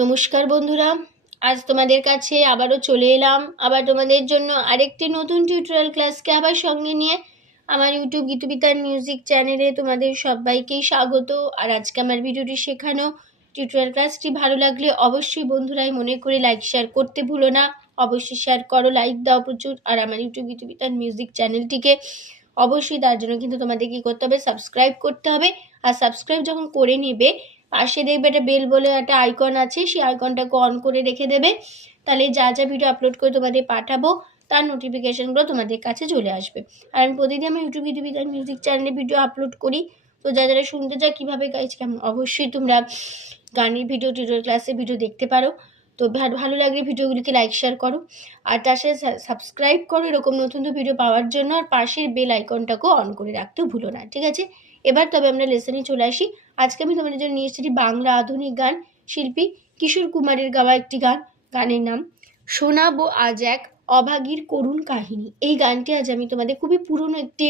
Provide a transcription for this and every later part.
নমস্কার বন্ধুরা, আজ তোমাদের কাছে আবারও চলে এলাম আবার তোমাদের জন্য আরেকটি নতুন টিউটোরিয়াল ক্লাসকে আবার সঙ্গে নিয়ে। আমার ইউটিউব গীতুবিতান মিউজিক চ্যানেলে তোমাদের সবাইকেই স্বাগত। আর আজকে আমার ভিডিওটি শেখানো টিউটোরিয়াল ক্লাসটি ভালো লাগলে অবশ্যই বন্ধুরাই মনে করে লাইক শেয়ার করতে ভুলো না। অবশ্যই শেয়ার করো, লাইক দাও প্রচুর। আর আমার ইউটিউব গীতুবিতান মিউজিক চ্যানেলটিকে অবশ্যই তার জন্য কিন্তু তোমাদের কী করতে হবে, সাবস্ক্রাইব করতে হবে। আর সাবস্ক্রাইব যখন করে নেবে, পাশে দেখবে একটা বেল বলে একটা আইকন আছে, সেই আইকনটাকে অন করে রেখে দেবে। তাহলে যা যা ভিডিও আপলোড করে তোমাদের পাঠাবো তার নোটিফিকেশানগুলো তোমাদের কাছে চলে আসবে। আর আমি প্রতিদিন আমার ইউটিউব গীতুবিতান মিউজিক চ্যানেলে ভিডিও আপলোড করি। তো যারা শুনতে চাও কীভাবে গাইছি কেমন, অবশ্যই তোমরা গানের ভিডিও, টিউটোরিয়াল ক্লাসের ভিডিও দেখতে পারো। তো ভালো লাগলে ভিডিওগুলিকে লাইক শেয়ার করো, আর তার সাথে সাবস্ক্রাইব করো এরকম নতুন ভিডিও পাওয়ার জন্য। আর পাশের বেল আইকনটাকেও অন করে রাখতেও ভুলো না, ঠিক আছে? এবার তবে আমরা লেসনে চলে আসি। আজকে আমি তোমাদের জন্য নিয়ে এসেছি বাংলা আধুনিক গান, শিল্পী কিশোর কুমারের গাওয়া একটি গান। গানের নাম শোনাবো আজ এক অভাগীর করুণ কাহিনী। এই গানটি আজ আমি তোমাদের, খুবই পুরনো একটি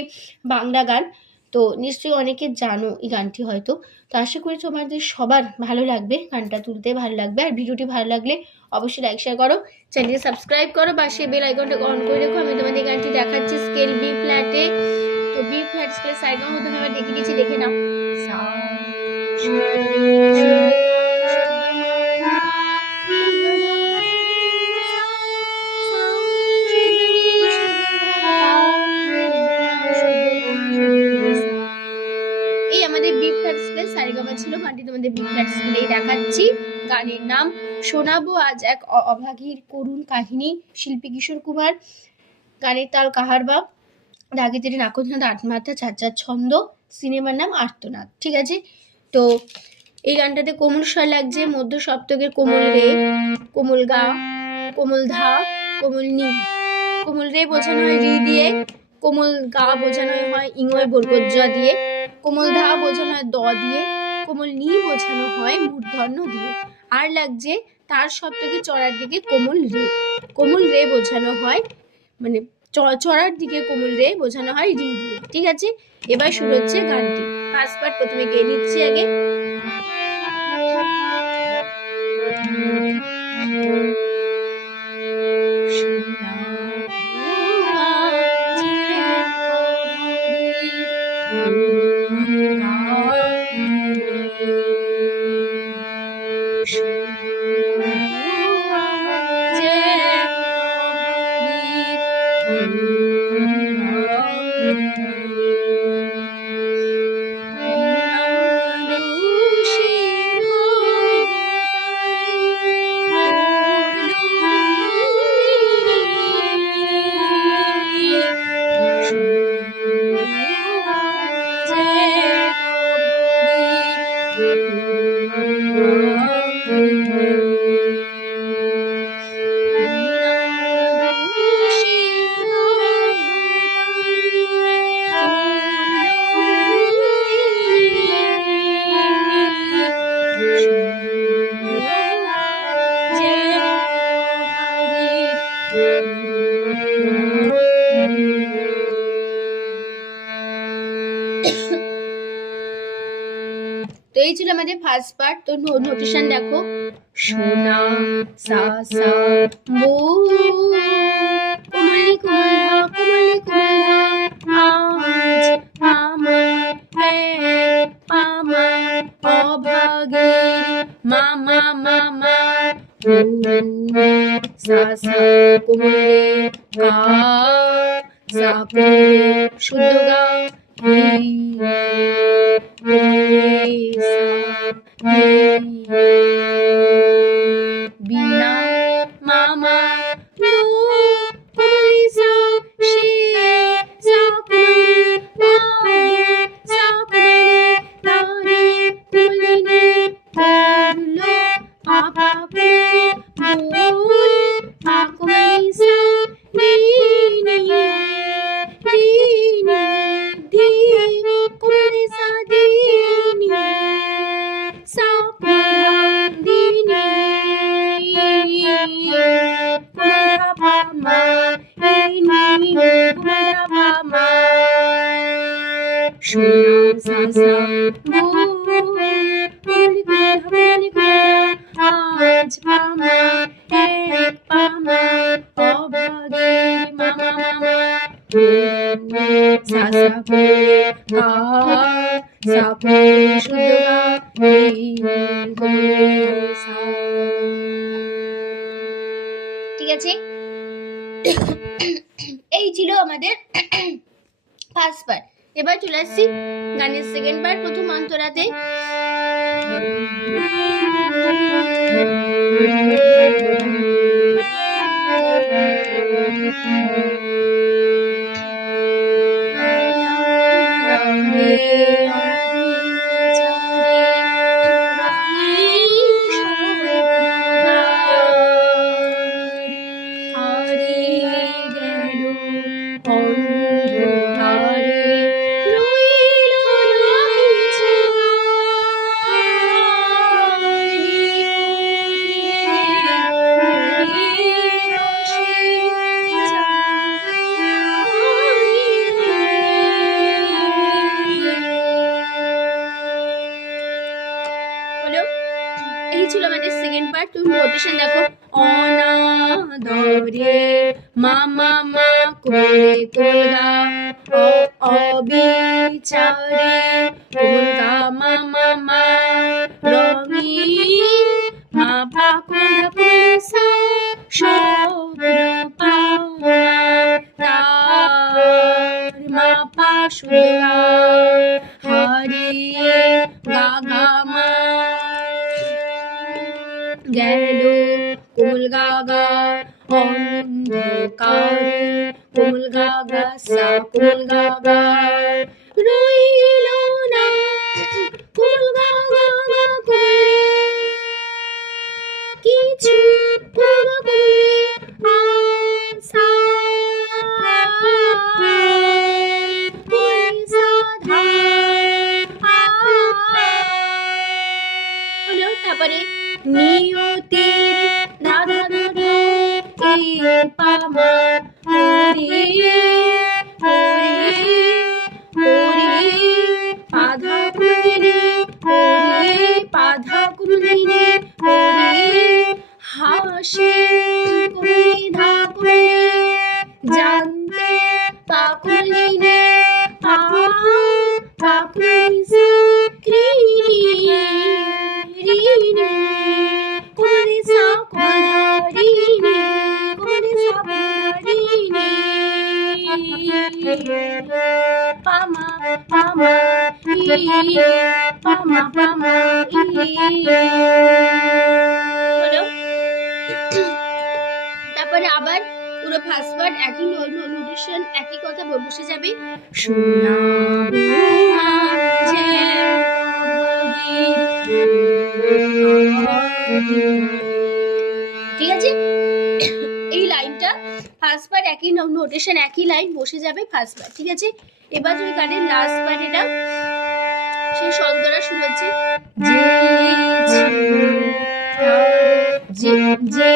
বাংলা গান, তো নিশ্চয়ই অনেকে জানো এই গানটি হয়তো। তো আশা করি তোমাদের সবার ভালো লাগবে, গানটা তুলতে ভালো লাগবে। আর ভিডিওটি ভালো লাগলে অবশ্যই লাইক শেয়ার করো, চ্যানেলকে সাবস্ক্রাইব করো, পাশে বেল আইকনটা অন করে রেখো। আমি তোমাদের গানটি দেখাচ্ছি স্কেল বি ফ্ল্যাটে। তো বি ফ্ল্যাট স্কেল সাইডের মধ্যে আমি দেখে গেছি, দেখে নাও। এই আমাদের বি ফ্ল্যাট স্কেল সারেগামা ছিল, গানটি তোমাদের বি ফ্ল্যাট স্কেলেই দেখাচ্ছি। গানের নাম শোনাবো আজ এক অভাগীর করুণ কাহিনী, শিল্পী কিশোর কুমার। গানের তাল কাহারবা, রাগে তেরে নাকোধনাদ, আটমাত্রা, চার চার ছন্দ। সিনেমার নাম আর্তনাদ, ঠিক আছে? তো এই গানটাতে কোমল স্বর লাগছে, মধ্য সপ্তকের কোমল রে, কোমল গা, কোমল ধা, কোমল নি। কোমল রে বোঝানো হয় রি দিয়ে, কোমল গা বোঝানো হয় ইংয় বর্গজ দিয়ে, কোমল ধা বোঝানো হয় দ দিয়ে, কোমল নি বোঝানো হয় মূর্ধন্য দিয়ে। আর লাগছে তার সপ্তকে চড়ার দিকে কোমল রে। কোমল রে বোঝানো হয়, মানে চড়ার দিকে কোমল রে বোঝানো হয় রি দিয়ে, ঠিক আছে? এবার শুরু হচ্ছে গানটি। ফার্স্ট পার্ট প্রথমে গেয়ে নিচ্ছি আগে। তো এই ছিল আমাদের ফার্স্ট পার্ট। তো নোটেশন দেখো, সোনা সা সা বো, কোমলি কোমলা কোমলি কোমলা, আজ আমার এক আমার অভাগীর মামা মামা, সা সা কোমলে গা, সা কোমলে শুদ্ধ গা, বিনা মামা দো, কোমলি সা শে, সা কোমলি পা, সা কোমলি তারে, কোমলি নে কোমলো, পা পা পে বোল, পা কোমলি সা নি নি নি নি ধি, কোমলি সা ধি নি, সা পা ধি নি, কোমলা পা মা নি, কোমলা পা মা, সোনা সা সা বো, শুদ্ধ গা রে সা। ঠিক আছে, এই ছিল আমাদের ফার্স্ট পার্ট। এবার চলে আসছি গানের সেকেন্ড পার্ট, প্রথম অন্তরাতে। এই ছিল আমাদের সেকেন্ড পার্ট। তুমি নোটেশন দেখো, অনাদরে মা মা মা কোলে কোলগা, অবিচারে কোলগা মা মা মা, রঙিন মা পা কোলগা কোলসা, স্বপ্ন পা তার মা পা শুদ্ধ হারিয়ে গা গা মা, গেল কোমল গাগা অন্ধকারে, কোমল গাগা সা কোমল গাগা, রইল না কোমল গাগা কোমলে কিছু, কোমল কোমলে আশা, তারপরে নিয়তির দাদা দাদা পামা হরি হরি হরি পাধা কুমিরে হরি পাধা কুমিরে হরি হাসে কুমিধা কুমিরে জানতে পাকুলিনে পাকুলিসা ক্রিনি রিনি কুমিসা কুমারিনি কুমিসা কুমারিনি পামা পামা ই পামা পামা ই। হলো, তারপরে আবার পুরো ফার্স্ট পার্ট একই নোটেশন, একই কথা বসে যাবে। ঠিক আছে, এই লাইনটা ফার্স্ট পার্ট একই নোটেশন, একই লাইন বসে যাবে ফার্স্ট পার্ট। ঠিক আছে, এবার ওই গানের লাস্ট পার্ট, এটা সেই শব্দটা শুরু হচ্ছে, যে যে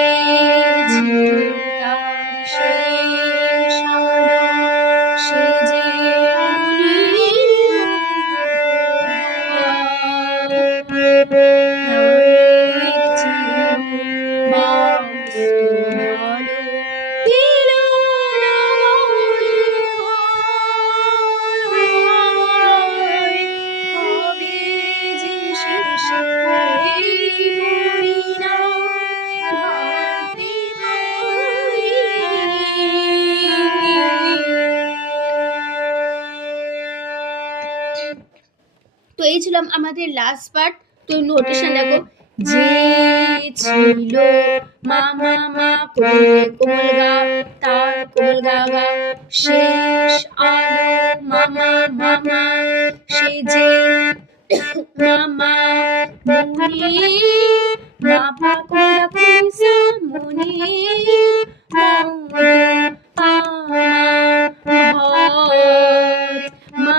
তো এই ছিল আমাদের লাস্ট পার্ট। তো নোটেশন দেখো, যে ছিল মা মা মা কোলে কোমল গা তার কোমল গা গা, শেষ আলো মামা মামা সে যে মামা মুনি মা পা কোলা কুসা মুনি মা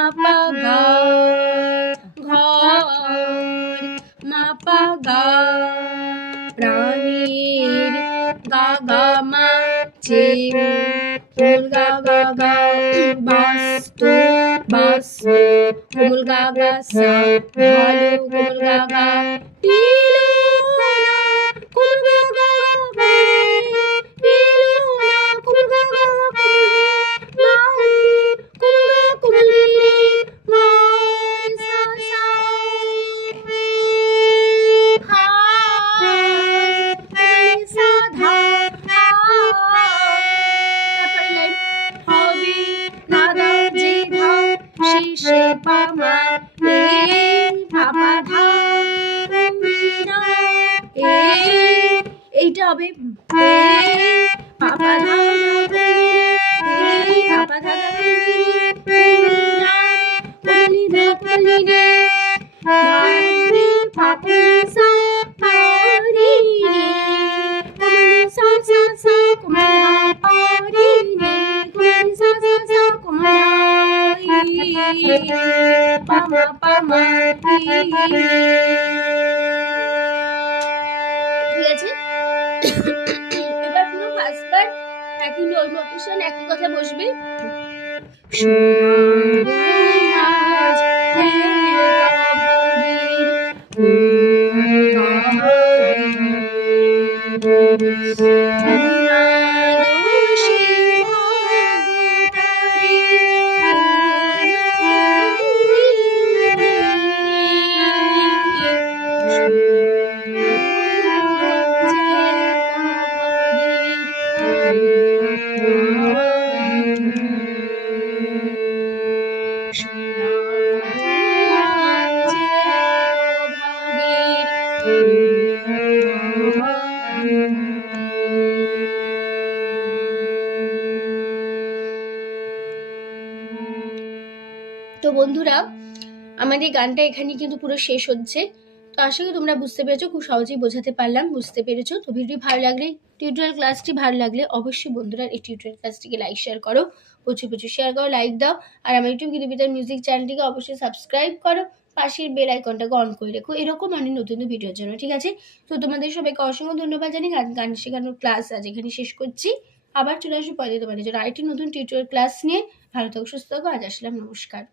পা গা প্রাণীর গা গা মা চেউ কোমল গা গা গা, বাস্তু বাস্তু কোমল গা গা সা, ভালো কোমল গা গা, পিলো না কোমল গা গা পিলো না কোমল গা গা কোমল গা কোমল রে মা সা সা হবে পাপা ধা ধা পাপা ধা ধা পলি ধা পলি রে রে পাপা সা পা রে রে সা সা সা পা রে রে সা সা সা পামা পামা ঠিক আছে। এবার পুরো ফার্স্টবার একই নোটেশন একই কথা বসবে। তো বন্ধুরা, আমাদের গানটা এখানে কিন্তু পুরো শেষ হচ্ছে। তো আশা করি তোমরা বুঝতে পেরেছো, খুব সহজেই বোঝাতে পারলাম, বুঝতে পেরেছো। তো ভিডিও ভালো লাগলে, টিউটোরিয়াল ক্লাসটি ভালো লাগলে অবশ্যই বন্ধুরা এই টিউটোরিয়াল ক্লাসটিকে লাইক শেয়ার করো, প্রচুর শেয়ার করো, লাইক দাও। আর আমার ইউটিউব গীতুবিতান মিউজিক চ্যানেলটিকে অবশ্যই সাবস্ক্রাইব করো, পাশের বেল আইকনটাকে অন করে রেখো এরকম অনেক নতুন ভিডিওর জন্য, ঠিক আছে? তো তোমাদের সবাইকে অসংখ্য ধন্যবাদ জানি। গান শেখানোর ক্লাস আজ এখানে শেষ করছি। আবার চলে আসবো পরে তোমাদের জন্য আরেকটি নতুন টিউটোরিয়াল ক্লাস নিয়ে। ভালো থাকো, সুস্থ থাকো। আজ আসলাম, নমস্কার।